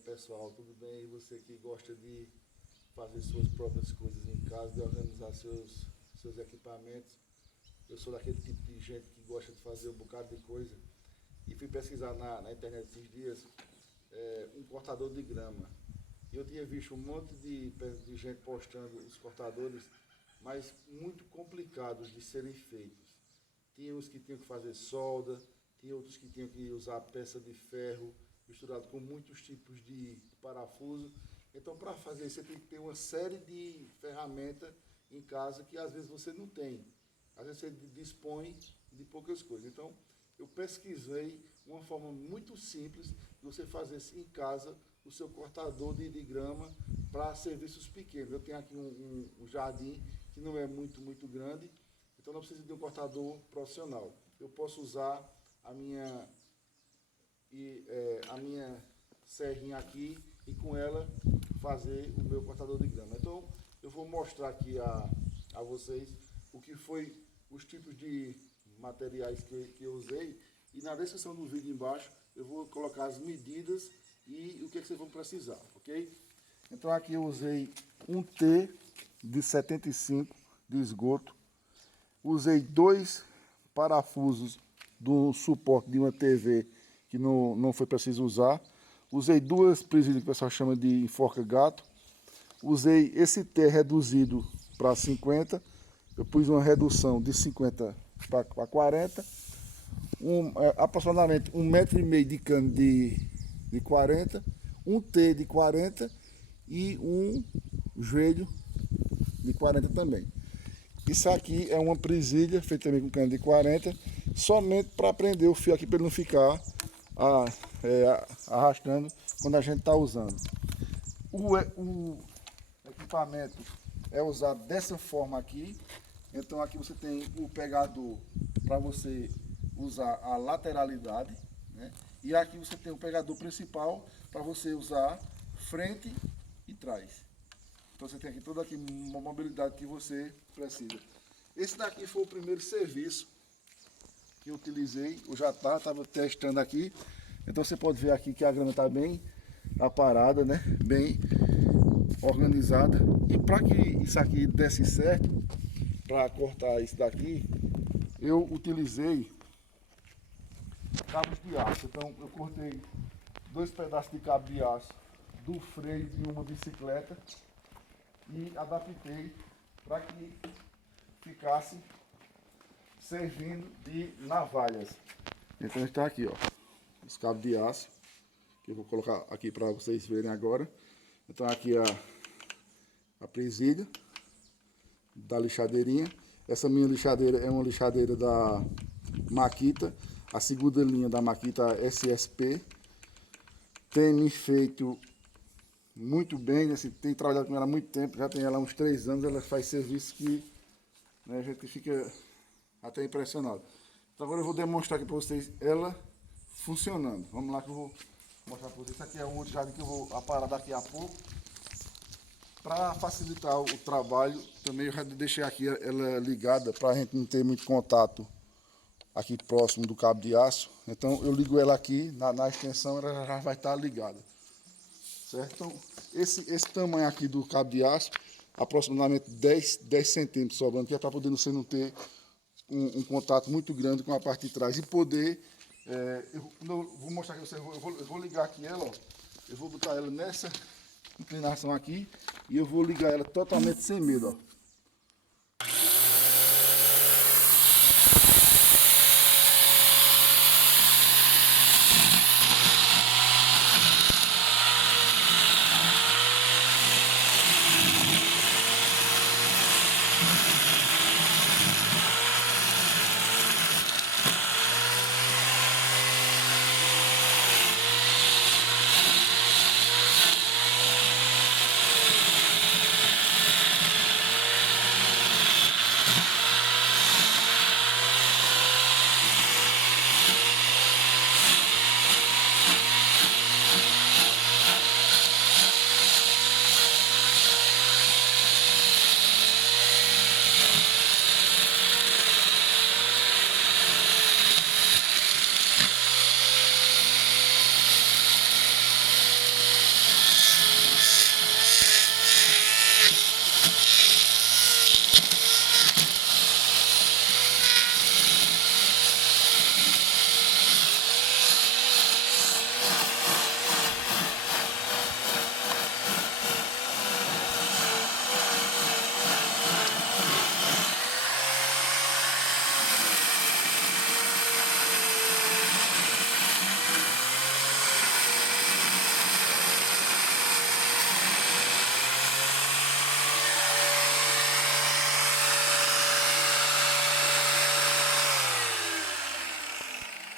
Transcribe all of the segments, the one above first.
pessoal, tudo bem? E você que gosta de fazer suas próprias coisas em casa, de organizar seus equipamentos. Eu sou daquele tipo de gente que gosta de fazer um bocado de coisa. E fui pesquisar na internet esses dias um cortador de grama. E eu tinha visto um monte de gente postando os cortadores, mas muito complicados de serem feitos. Tinha uns que tinham que fazer solda, tinha outros que tinham que usar peça de ferro misturado com muitos tipos de parafuso. Então, para fazer isso, você tem que ter uma série de ferramentas em casa que às vezes você não tem. Às vezes você dispõe de poucas coisas. Então, eu pesquisei uma forma muito simples de você fazer em casa o seu cortador de grama para serviços pequenos. Eu tenho aqui um jardim que não é muito grande, então não precisa de um cortador profissional. Eu posso usar a minha serrinha aqui e com ela fazer o meu cortador de grama. Então eu vou mostrar aqui a vocês o que foi os tipos de materiais que eu usei, e na descrição do vídeo embaixo eu vou colocar as medidas e o que vocês vão precisar, ok? Então aqui eu usei um T de 75 de esgoto, usei 2 parafusos do suporte de uma TV que não foi preciso usar, usei 2 presilhas que o pessoal chama de enforca-gato, usei esse T reduzido para 50, eu pus uma redução de 50 para 40, aproximadamente 1,5 m de cano de 40, um T de 40 e um joelho de 40 também. Isso aqui é uma presilha feita também com cano de 40, somente para prender o fio aqui para ele não ficar arrastando quando a gente está usando. O equipamento é usado dessa forma aqui. Então aqui você tem o pegador para você usar a lateralidade, né? E aqui você tem o pegador principal para você usar frente e trás. Então você tem aqui toda uma mobilidade que você precisa. Esse daqui foi o primeiro serviço que eu utilizei. Eu já estava testando aqui. Então você pode ver aqui que a grama está bem aparada, né? Bem organizada. E para que isso aqui desse certo, para cortar isso daqui, eu utilizei cabos de aço. Então eu cortei 2 pedaços de cabo de aço do freio de uma bicicleta e adaptei para que ficasse servindo de navalhas. Então está aqui, ó, os cabos de aço que eu vou colocar aqui para vocês verem agora. Então aqui a presilha da lixadeirinha. Essa minha lixadeira é uma lixadeira da Makita, a segunda linha da Makita SSP. Tem me feito muito bem, né? Tem trabalhado com ela há muito tempo, já tem ela há uns 3 anos, ela faz serviço que, né, a gente fica até impressionado. Então agora eu vou demonstrar aqui para vocês ela funcionando. Vamos lá que eu vou mostrar para vocês. Isso aqui é um outro jardim que eu vou aparar daqui a pouco. Para facilitar o trabalho, também eu já deixei aqui ela ligada para a gente não ter muito contato aqui próximo do cabo de aço. Então eu ligo ela aqui, na extensão ela já vai estar ligada. Certo? Então esse tamanho aqui do cabo de aço, aproximadamente 10 centímetros sobrando, que é para poder você não ter um contato muito grande com a parte de trás e poder... eu vou mostrar aqui, eu vou ligar aqui ela, ó, eu vou botar ela nessa inclinação aqui e eu vou ligar ela totalmente sem medo, ó.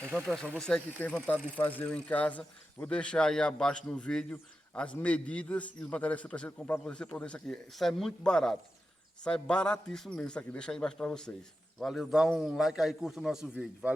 Então, pessoal, você que tem vontade de fazer em casa, vou deixar aí abaixo no vídeo as medidas e os materiais que você precisa comprar para você poder isso aqui. Sai muito barato. Sai baratíssimo mesmo isso aqui. Deixa aí embaixo para vocês. Valeu, dá um like aí, curta o nosso vídeo. Valeu.